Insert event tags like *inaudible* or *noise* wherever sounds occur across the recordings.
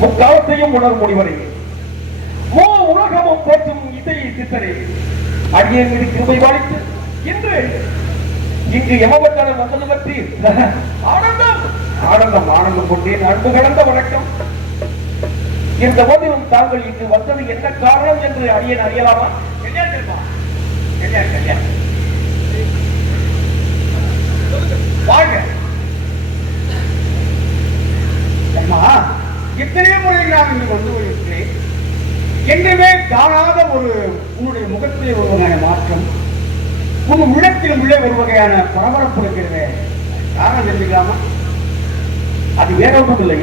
முக்காலத்தையும் உணர் முடிவரை ஓ உலகமும் போற்றும் இசை சித்தரே. அடியேன் மீது கிருபை பாலித்து இன்று இங்கு எமவத்தாளர் வந்தது பற்றி *laughs* ஆனந்தம் ஆனந்தம் ஆனந்தம் கொண்டேன் அன்பு கலந்த வணக்கம். இந்த போதிலும் தாங்கள் இங்கு வந்தது என்ன காரணம் என்று அடியேன் அறியலாமா? கல்யாணம் தெரியுமா? வாங்க. அம்மா எத்தனையோ முறை நான் இங்கு வந்து கொண்டிருக்கிறேன். என்றுமே காணாத ஒரு உன்னுடைய முகத்திலே ஒரு வகையான மாற்றம் உன் உள்ளத்தில் உள்ளே ஒரு வகையான பரபரப்பு இருக்கிறது. காரணம் தெரிஞ்சுக்கலாமா? அது வேற ஒன்றும் இல்லை.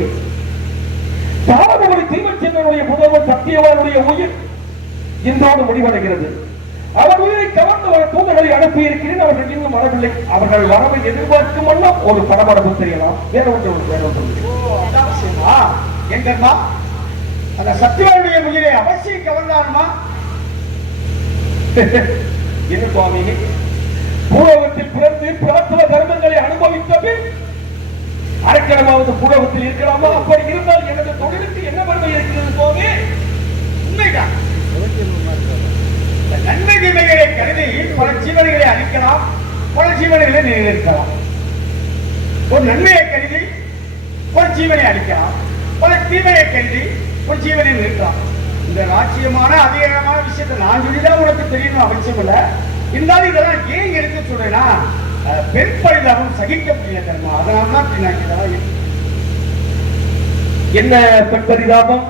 சாரபவரி திருவச்செந்தனுடைய முதல்வர் சத்தியவானுடைய உயிர் இன்றோடு முடிவடைகிறது. அவர் உயிரை கவர்ந்து வர தூதர்களை அனுப்பியிருக்கிறேன். அவர்கள் இன்னும் வரவில்லை. அவர்கள் வரவை எதிர்பார்க்கும் ஒரு படபடப்பு தெரியலாம். வேற ஒன்று இல்லை, வேற ஒன்று எங்கம்மா அந்த சத்தியவானுடைய உயிரை அவசியம் கவர்ந்தாருமா என்ன சுவாமி பூலோகத்தில் பிறந்து பிரார்த்தன தர்மங்களை அனுபவித்தது பின் அரைக்கணமாவது பூலோகத்தில் இருக்கலாமா? அப்படி இருந்தால் எனது தொழிலுக்கு என்ன வறுமை இருக்கிறது சுவாமி உண்மைதான். இந்த நன்மை தீமைகளை கருதி பல ஜீவன்களை அழிக்கலாம் பல ஜீவன்களை நிலைநிறுத்தலாம். ஒரு நன்மையை கருதி ஒரு ஜீவனை அழிக்கலாம். பல தீமையை கருதி ஒரு ஜீவனில் நின்றான் இந்த ராஜ்யமான அதிகாரமான விஷயத்தை நான் சொல்லிதான் உனக்கு தெரியணும் அவசியம் இல்ல இருந்தாலும் இதெல்லாம் ஏன் எடுத்து சொல்றேன்னா பெண் பரிதாபம் சகிக்க முடியல தர்மா அதனால தான் பின்னாடி இதெல்லாம் என்ன பெண் பரிதாபம்?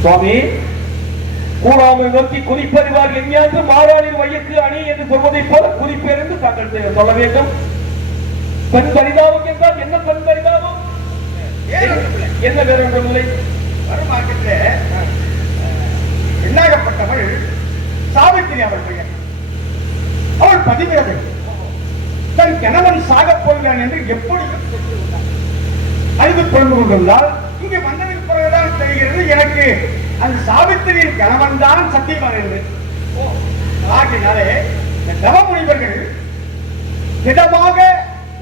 சுவாமி கூடாமை நோக்கி குறிப்பறிவார் எங்கேயாவது மாறாளின் வயிற்கு அணி என்று சொல்வதைப் போல குறிப்பெருந்து தாங்கள் சொல்ல வேண்டும் பெண் பரிதாபம் என்றால் என்ன பெண் பரிதாபம். என்ன வேற ஒன்றும் இல்லை வரும் மார்க்கெட்ல என்னாகப்பட்டவள் சாவித்திரி அவள் பெயர். அவள் பதிவிரதை தன் கணவன் சாகப் போகிறான் என்று எப்படியும் தெரிந்து கொண்டாள். அழுது புலம்பு கொண்டிருந்தால் இங்கே வந்ததுக்கு பிறகுதான் தெரிகிறது எனக்கு அந்த சாவித்திரியின் கணவன் தான் சத்தியவான் என்று. ஆகினாலே இந்த தவ முனிவர்கள் திடமாக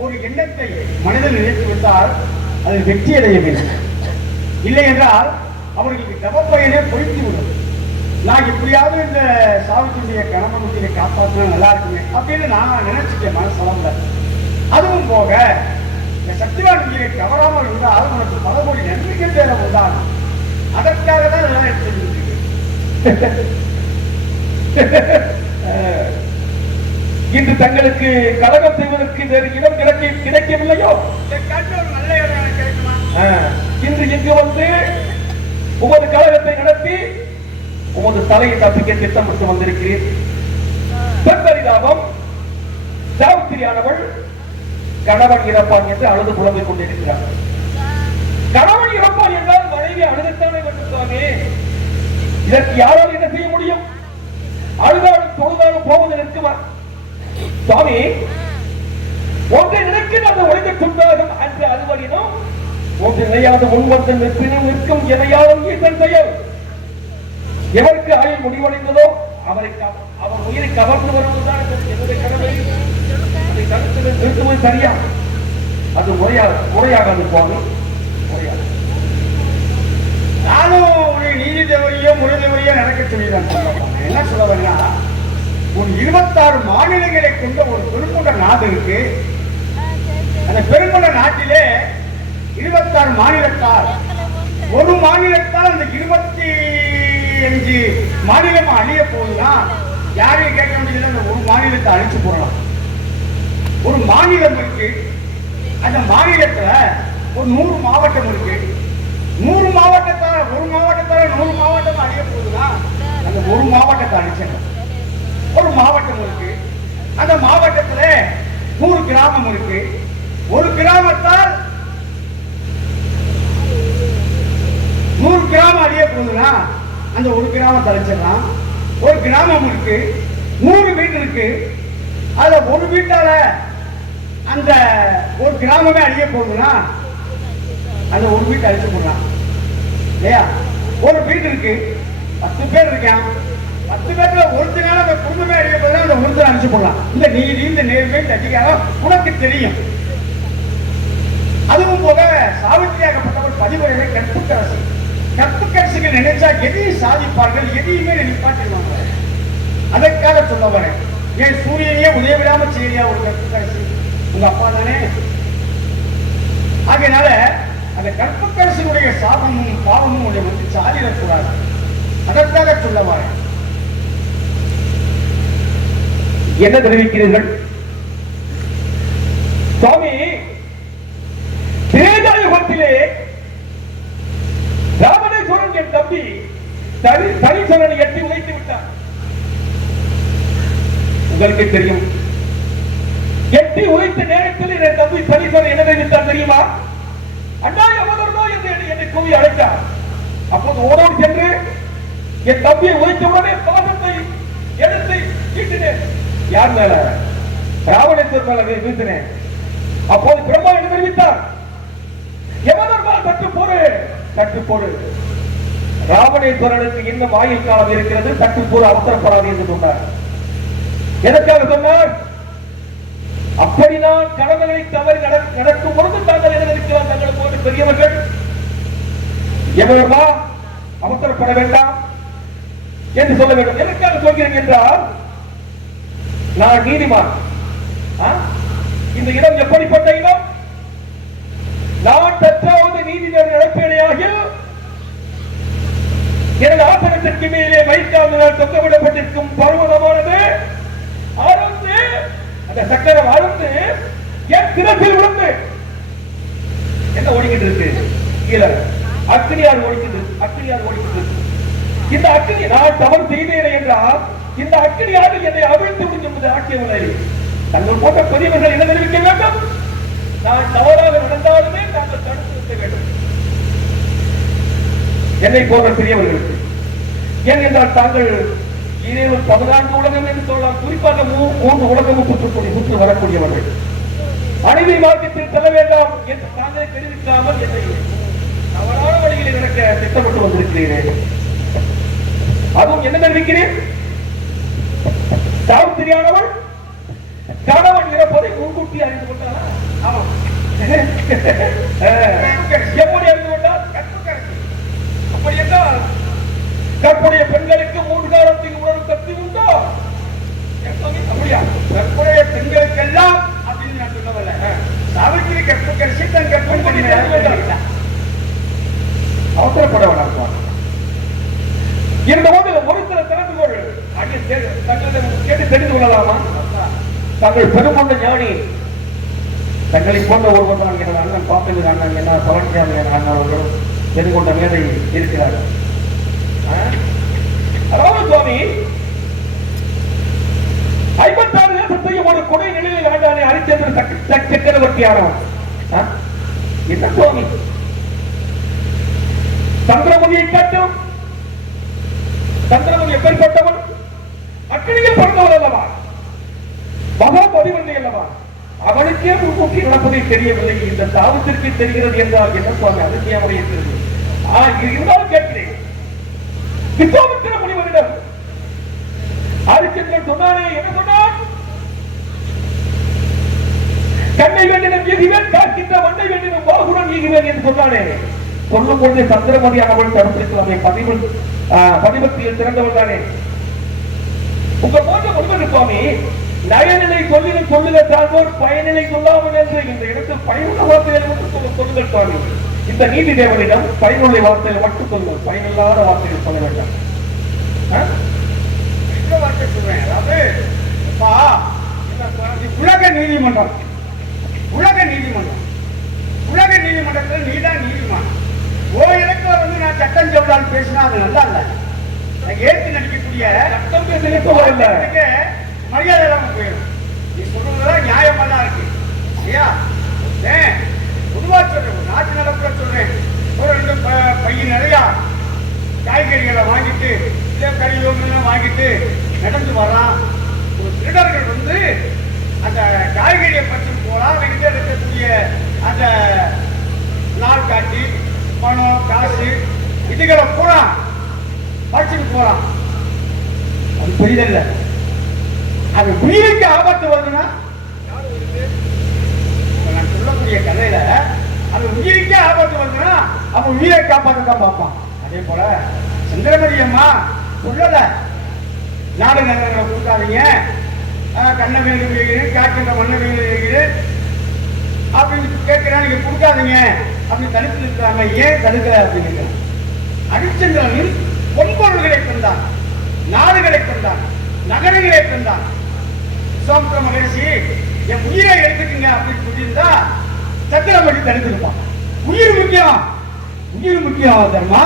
ஒரு எண்ணத்தை மனிதன் நினைத்து விட்டால் அது வெற்றி அடையவே இல்லை என்றால் அவர்களுக்கு தவப்பயனே பொய்த்து விடும். நான் எப்படியாவது இந்த சாவித்திரிய கணவனுடைய காப்பாற்றினா நல்லா இருக்குமே அப்படின்னு நான் நினைச்சிட்டேன் மனசளவுல. அதுவும் போக இந்த சக்திவான் கவராமல் இருந்தால் உனக்கு பல கோடி நன்மைகள் தேவை உண்டாகும். அதற்காக தான் இதெல்லாம் எடுத்து இன்று தங்களுக்கு கலகம் செய்வதற்கு வேறு இடம் கிடைக்க கிடைக்கவில்லையோ? நல்ல இன்று இங்கு வந்து உமது கழகத்தை நடத்தி உமது தலையை தப்பிக்க திட்டமிட்டு வந்திருக்கிறேன். பெண்பரிதாபம் சாவித்திரியானவள் கணவன் இறப்பான் என்று அழுது புலம்பிக் கொண்டிருக்கிறார் கணவன் இறப்பான் என்றால் மனைவி அழுதத்தானே வேண்டும் இதற்கு யாரால் என்ன செய்ய முடியும்? அழுதாலும் தொழுதாலும் போவதற்கு சுவாமி ஒன்றை நினைக்கிறது அது ஒழிந்து கொண்டாகும் அன்று அதுவழினும் ஒன்று நிலையாத முன்வந்து நிற்பினும் நிற்கும் எதையாலும் இதன் செயல் எவருக்கு ஆயுள் முடிவடைந்ததோ அவரை அவர் உயிரை கவர்ந்து வருவதுதான் என்னுடைய கடமை. அதை தடுத்து நிறுத்துவது சரியா? அது முறையாக முறையாகாது சுவாமி. முறையாக நானும் நீதி தேவையோ முறை தேவரையோ நடக்க சொல்லிடுறேன் என்ன சொல்ல வரீங்கன்னா இருபத்தாறு மாநிலங்களை கொண்ட ஒரு பெருங்கொண்ட நாடு இருக்கு. அந்த பெருங்கொண்ட நாட்டிலே இருபத்தாறு மாநிலத்தார் ஒரு மாநிலத்தால் அந்த இருபத்தி அஞ்சு மாநிலம் அழிய போகுதுன்னா யாரையும் கேட்க வேண்டியதில்லை அந்த ஒரு மாநிலத்தை அழிச்சு போடலாம். ஒரு மாநிலம் இருக்கு. அந்த மாநிலத்துல ஒரு நூறு மாவட்டம் இருக்கு. நூறு மாவட்டத்தால் ஒரு மாவட்டத்தால் நூறு மாவட்டம் அழிய போகுதுன்னா அந்த ஒரு மாவட்டத்தை அழிச்சிடலாம். ஒரு மாவட்டம் இருக்கு. அந்த மாவட்டத்தில் நூறு கிராமம் இருக்கு. ஒரு கிராமத்தால் நூறு கிராமம் அழிய போகுதுன்னா அந்த ஒரு கிராமத்தை அழிச்சிடலாம் ஒரு கிராமம் இருக்கு. நூறு வீடு இருக்கு. அதுல ஒரு வீட்டால அந்த ஒரு கிராமமே அழிய போகுதுன்னா அந்த ஒரு வீட்டை அழிச்சு போடலாம் இல்லையா? ஒரு வீடு இருக்கு. பத்து பேர் இருக்கான். பத்து பேர்ல ஒருத்தனால அந்த குடும்பமே அழிய அந்த ஒருத்தர் அனுப்பிச்சு போடலாம். இந்த நீதி இந்த நேர்மை இந்த அதிகாரம் உனக்கு தெரியும். அதுவும் போக சாவித்திரியாகப்பட்டவர் பதிவுரையில கற்புக்கரசி கற்புக்கரசுக்கு நினைச்சா எதையும் சாதிப்பார்கள் எதையுமே நிப்பாட்டிடுவாங்க அதற்காக சொல்ல வரேன் ஏன் சூரியனையே உதவிடாம செய்யா ஒரு கற்புக்கரசு உங்க அப்பா தானே. ஆகையினால அந்த கற்புக்கரசினுடைய சாபமும் பாவமும் உடைய வந்து சாதிடக்கூடாது. அதற்காக சொல்ல வரேன் என்ன தெரிவிக்கிறீர்கள்? சுவாமி திரேதாயுகத்திலே ராமணேஸ்வரன் என் தம்பி தனி தனீஸ்வரனை எட்டி உழைத்து விட்டார். உங்களுக்கு தெரியும். எட்டி உழைத்த நேரத்தில் என் தம்பி தனீஸ்வரன் என்ன தெரிவித்தார் தெரியுமா? அண்ணா எவ்வளோ என்று என்னை- கூவி அழைத்தார். அப்போது ஓடோடு சென்று என் தம்பியை உழைத்தவுடனே பாதத்தை எடுத்து வீட்டினேன் யார் மேல? ராவணேஸ்வர் மேல வீசினேன். அப்போது பிரம்மா என்று தெரிவித்தார் எவதற்கால் தட்டு போடு தட்டு போடு. ராவணேஸ்வரனுக்கு இன்னும் ஆயுள் காலம் இருக்கிறது தட்டு போடு அவசரப்படாது என்று சொன்னார். எதற்காக சொன்னார்? அப்படி நான் கடமைகளை தவறி நடக்கும் பொழுது தாங்கள் என்ன நினைக்கலாம்? தங்களை போன்ற பெரியவர்கள். எவ்வளவா அவசரப்பட வேண்டாம் என்று சொல்ல வேண்டும். எதற்காக சொல்கிறேன் என்றால் நான் நீதிமான். இந்த இடம் எப்படிப்பட்ட இடம்? நான் பெற்றாவது நீதிமன்ற நடப்பேனையாகில் எனது ஆசனத்திற்கு மேலே வைக்காமல் நடத்த பருவதமானது அறுந்து அந்த சக்கரம் அறுந்து என் தினத்தில் விழுந்து என்ன ஓடிக்கிட்டு இருக்கு கீழே அக்னியார் ஓடிக்கிட்டு இருக்கு. அக்னியார் ஓடிக்கிட்டு இருக்கு. இந்த அக்னி நான் தவறு செய்தேன் என்றால் இந்த அக்னியாக என்னை அவிழ்த்து விடும் என்பது ஆக்கியவில்லை தங்கள் போன்ற பெரியவர்கள் என்ன தெரிவிக்க வேண்டும் நான் தவறாக நடந்தாலுமே தாங்கள் தடுத்து நிறுத்த வேண்டும் என்னை போன்ற பெரியவர்களுக்கு. ஏன் என்றால் தாங்கள் இறைவன் பதினான்கு உலகம் என்று சொல்லலாம் குறிப்பாக மூன்று உலகமும் சுற்றக்கூடிய சுற்று வரக்கூடியவர்கள். அநீதி மார்க்கத்தில் செல்ல வேண்டாம் என்று தாங்களே தெரிவிக்காமல் என்னை தவறான வழியில் நடக்க திட்டமிட்டு வந்திருக்கிறேன் அதுவும் என்ன தெரிவிக்கிறேன்? சாவித்திரியானவள் கணவன் இறப்பதை முன்கூட்டி அறிந்து கொண்டாளா ஆமா *laughs* எப்படி அறிந்து அப்படி என்றால் கற்புடைய பெண்களுக்கு மூன்று காலத்தில் உணர்வு சக்தி உண்டோ அப்படியா கற்புடைய பெண்களுக்கெல்லாம் அப்படின்னு நான் சொல்ல வரல. சாவித்திரி கற்புக்கரசி தன் கற்பனை. அவசரப்பட வேண்டாம். இருந்தபோது ஒரு சில திறந்துகோள் கேட்டு தெரிந்து கொள்ளலாமா? தங்கள் பெருமொண்ட ஞானி தங்களை போன்ற ஒருவர் தான் எனது அண்ணன் பாப்பது அண்ணன் என்ன பழனிசாமி அண்ணன் அவர்களும் எதிர்கொண்ட கொண்ட மேதை இருக்கிறார்? அதாவது சுவாமி ஐம்பத்தாறு தேசத்தையும் ஒரு கொடை நிலையில் ஆண்டானே ஹரிச்சந்திர சக்கரவர்த்தி சக்க- என்ன சுவாமி? சந்திரமுனியை கட்டும். சந்திரமுனி எப்பேற்பட்டவன் அக்கினியில் பிறந்தவன் அல்லவா? மகா பதிவந்தை அல்லவா? அவனுக்கே முன்கூட்டி நடப்பதை தெரியவில்லை. இந்த தாவத்திற்கு தெரிகிறது என்றால் என்ன சுவாமி? அதிசயமுடைய தெரிவு இருந்தாலும் கேட்கிறேன். விஸ்வாமித்திர முனிவரிடம் ஹரிச்சந்திரன் சொன்னானே என்ன சொன்னான்? கண்ணை வேண்டினும் ஈகுவேன் காக்கின்ற மண்ணை வேண்டினும் வாகுடன் ஈகுவேன் என்று சொன்னானே. சொல்லும் பொழுது சந்திரமதியானவள் தடுத்திருக்கலாமே பதிவு தானே உங்க போன்ற முனிவர் சுவாமி நயநிலை சொல்லின சொல்லுக சார்போர் பயனிலை சொல்லாமல் என்று இந்த இடத்தில் பயனுள்ள வார்த்தைகளை சொல்லுங்கள் சுவாமி. இந்த நீதி தேவனிடம் பயனுள்ள வார்த்தைகளை மட்டும் சொல்லுங்கள். பயனில்லாத வார்த்தைகள் சொல்ல வேண்டாம். வார்த்தை சொல்றேன்? அதாவது உலக நீதிமன்றம். உலக நீதிமன்றம். உலக நீதிமன்றத்தில் நீதான் நீதிமான். ஓ இடத்துல வந்து நான் சட்டம் சொல்றான்னு பேசினா அது நல்லா இல்ல. நான் ஏற்று நடிக்கக்கூடிய சட்டம் பேச வரல. வார்த்தைக்கு மரியாதை இல்லாம போயிடும். நீ சொல்றதுதான் நியாயமா தான் இருக்கு. ஐயா ஏன்? பொதுவா சொல்றேன் ஒரு நாட்டு நடப்புல சொல்றேன். ஒரு ரெண்டு ப- பையன் நிறையா காய்கறிகளை வாங்கிட்டு இல்ல கறியோ வாங்கிட்டு நடந்து வரான் ஒரு திருடர்கள் வந்து அந்த காய்கறியை பற்றி போலாம் அவங்கிட்ட இருக்கக்கூடிய அந்த நாள் காட்டி பணம் காசு இதுகளை பூரா பறிச்சுட்டு போறான். அது புரியல அது உயிருக்கு ஆபத்து வருதுன்னா நான் சொல்லக்கூடிய கதையில அது அவன் உயிரை காப்பாற்ற தான் பார்ப்பான். அதே போல சுந்தரமதி அம்மா சொல்லல. நாடு நகரங்களை கொடுக்காதீங்க. கண்ண கண்ணை வேலை வைக்கிறேன் காக்கின்ற மண்ண வேலை வைக்கிறேன் அப்படின்னு கேட்கிறேன் நீங்க கொடுக்காதீங்க. அப்படின்னு தடுத்து நிற்கிறாங்க ஏன் தடுக்கல அப்படின்னு அரிச்சந்திரனில் பொன்பொருள்களை கொண்டான் நாடுகளை கொண்டான் நகரங்களை கொண்டான் விஸ்வாமித்திர மகிழ்ச்சி என் உயிரை எடுத்துக்கங்க அப்படின்னு சொல்லியிருந்தா சத்திரமணி தடுத்திருப்பான் உயிர் முக்கியம். உயிர் முக்கியம் தர்மா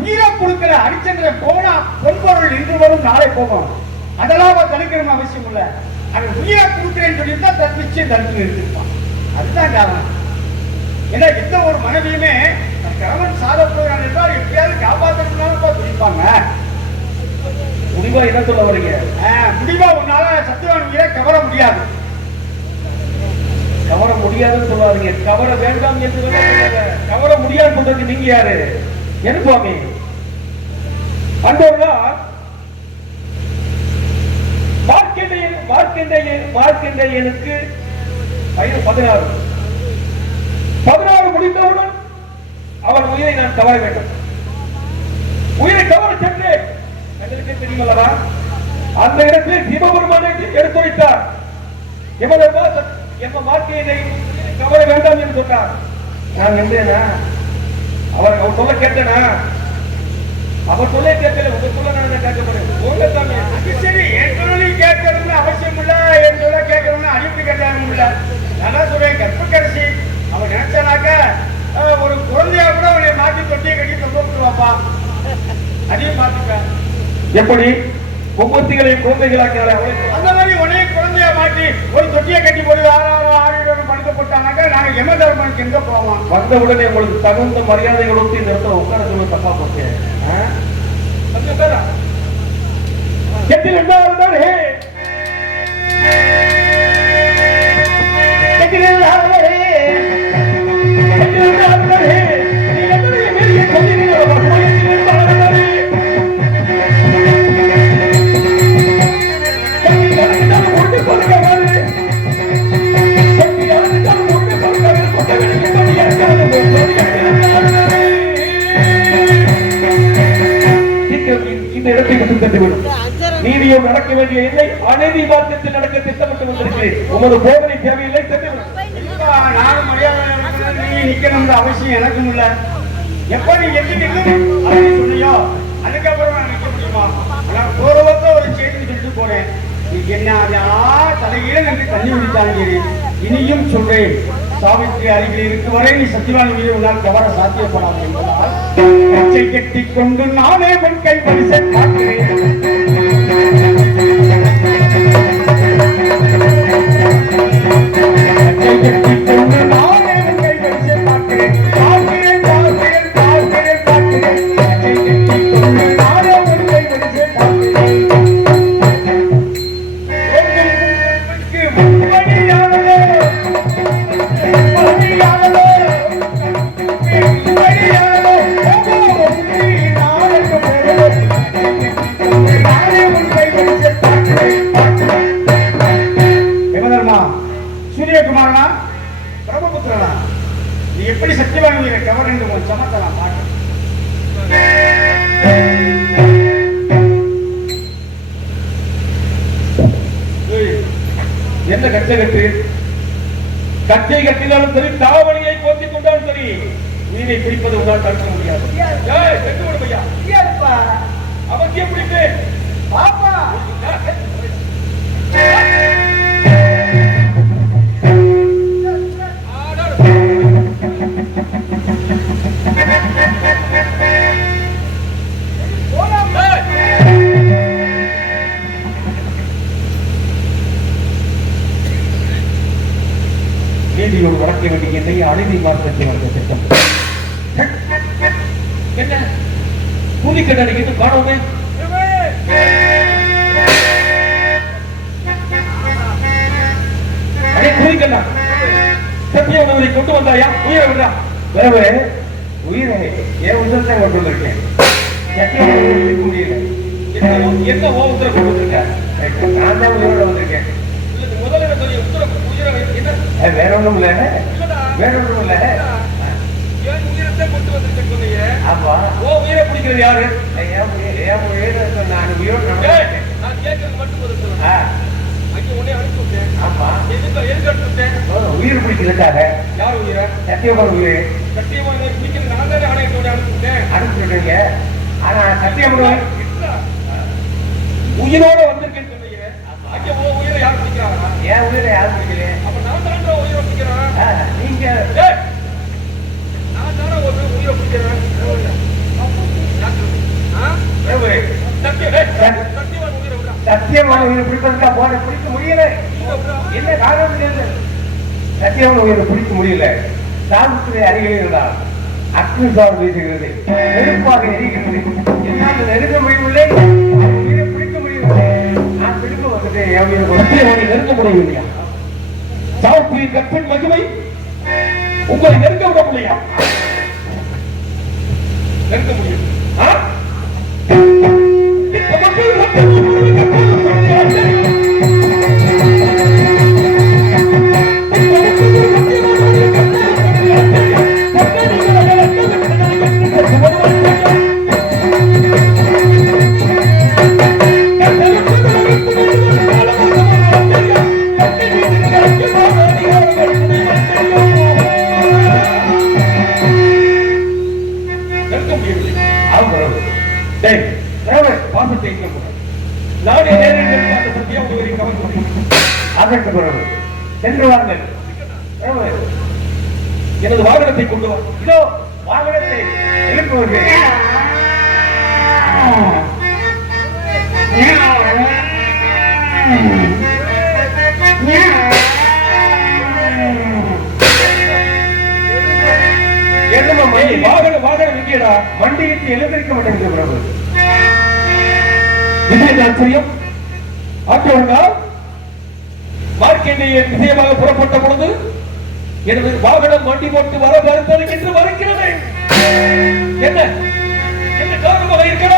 உயிரை கொடுக்கிற அடிச்சங்கிற போனா பொன்பொருள் இன்று வரும் நாளை போகும். அதெல்லாம் அவன் தடுக்கணும் அவசியம் இல்ல. அவன் உயிரை கொடுக்கிறேன்னு சொல்லியிருந்தா தப்பிச்சு தடுத்து நிறுத்திருப்பான் அதுதான் காரணம். ஏன்னா எந்த ஒரு மனைவியுமே கணவன் சாதப்படுகிறான் என்றால் எப்படியாவது காப்பாற்றணும்னாலும் துடிப்பாங்க முடிவா என்ன சொல்ல வரீங்க? முடிவா உன்னால சத்தியவான் உயிரை கவர முடியாது. கவர முடியாதுன்னு சொல்லாதீங்க. கவர வேண்டாம் என்று கவர முடியாது சொல்றதுக்கு நீங்க யாரு? என்ன சுவாமி. அன்பர்களா மார்க்கெண்டையன் மார்க்கெண்டையன் மார்க்கெண்டையனுக்கு வயது பதினாறு. பதினாறு முடிந்தவுடன் அவன் உயிரை நான் கவர வேண்டும். உயிரை கவர சென்றேன். எங்களுக்கே தெரியுமல்லவா? அந்த இடத்தில் சிவபெருமானை எடுத்துரைத்தார். எவ்வளவு எம்ம வாழ்க்கையை கவலை வேண்டாம் என்று சொன்னார். நான் நின்றேனா? அவர் அவர் சொல்ல கேட்டேனா? அவர் சொல்ல கேட்கல உங்க சொல்ல நான் என்ன கேட்க போறேன் உங்க சாமி சரி என் சொல்லி கேட்கணும்னு அவசியம் இல்ல என் சொல்ல கேட்கணும்னு அனுப்பி கேட்டாலும் இல்ல. நான் சொல்றேன் கற்பக்கரசி அவன் நினைச்சானாக்க ஒரு குழந்தையா கூட அவனை மாட்டி தொட்டியை கட்டி தொங்க விட்டுருவாப்பா. அதையும் பார்த்துக்க எப்படி? முப்பத்திகளை குழந்தைகளாக்கிறாரே அந்த மாதிரி உடனே குழந்தைய மாட்டி ஒரு தொட்டியை கட்டி போய் ஆறு ஆறு ஆறு படுக்க போட்டானாக்கா நாங்க யம தர்மனுக்கு எங்க போவோம் வந்த உடனே உங்களுக்கு தகுந்த மரியாதை கொடுத்து இந்த இடத்துல உட்கார சொல்ல தப்பா போச்சு ஆ? கொஞ்சம் பேரா? எத்தில் இருந்தார்கள் ஹே எத்தில் இருந்தார்கள் ஹே எத்தில் இருந்தார்கள் ஹே சாவித்ரி அருகில் இருக்கு வரை நீ சத்தியவான் உயிரை உன்னால் கவர சாத்தியப்படாது என்பதால் கச்சை கட்டி கொண்டு நானே உன் கை பரிசை பார்க்கிறேன். கச்சை கட்டி கொண்டு என்னை அநீதி மாற்றத்தை வளர்க்க திட்டம். என்ன? கூலிக்கட்ட அடிக்கிட்டு காணோமே அடே கூலிக்கண்ணா சத்திய உணவை கொண்டு வந்தாயா? உயிரை விடுறா. வேறு உயிரை என் உதத்தை கொண்டு வந்திருக்கேன். சத்திய உணவை விடுக்க முடியல என்ன என்ன ஓ உத்தரவு கொண்டு வந்திருக்க? நான் தான் உயிரோட வந்திருக்கேன். முதல்ல எனக்கு கொஞ்சம் உத்தரவு உயிரை என்ன? வேற ஒண்ணும் இல்ல இல்ல ஏன் உயிரத்தை கொண்டு வந்திருக்க அப்பா ஓ உயிரை பிடிக்கிறது யாரு உயிர் என் உயிர் நான் உயிரோடு நான் கேட்கறது மட்டும் பதில் சொல்லு. ஆ, அங்கே உன்னை அனுப்பி விட்டேன். ஆமா எதுக்கு எதுக்கு அனுப்பி விட்டேன்? உயிர் பிடிக்கிறதுக்காக யார் உயிரை? சத்தியமான உயிர் சத்தியமா என்னை பிடிக்கிறது நான் தானே ஆணையத்தோட அனுப்பி விட்டேன். ஆனா சத்தியமான. உயிரோட வந்திருக்கேன்னு சொன்னீங்க. அங்கே உயிரை யார் பிடிக்கிறாரா? என் உயிரை உயிரை பிடிக்கிறேன். சத்தியமான உயிரை பிடிப்பதற்கா போன பிடிக்க முடியல. என்ன காரணம் தெரியல சத்தியமான உயிரை பிடிக்க முடியல. சாவித்திரி அருகில் இருந்தால் அக்னி சார் வீசுகிறது. நெருப்பாக எரிகிறது. என்னால் நெருங்க முடியவில்லை. உயிரை பிடிக்க முடியவில்லை. நான் திரும்ப வந்துட்டு நெருங்க முடியவில்லையா? சாவுக்குரிய கற்பின் மகிமை. உங்களை நெருங்க விட முடியா நெருங்க முடியும். எழுந்திருக்க மாட்டேங்குது பிரபு. ஆச்சரியம்? ஆற்றவர்களா மார்க்கெண்டே விஷயமாக புறப்பட்ட பொழுது எனது வாகனம் வண்டி போட்டு வர மறுத்தது என்று மறுக்கிறது என்ன? என்ன காரணமாக இருக்கலாம்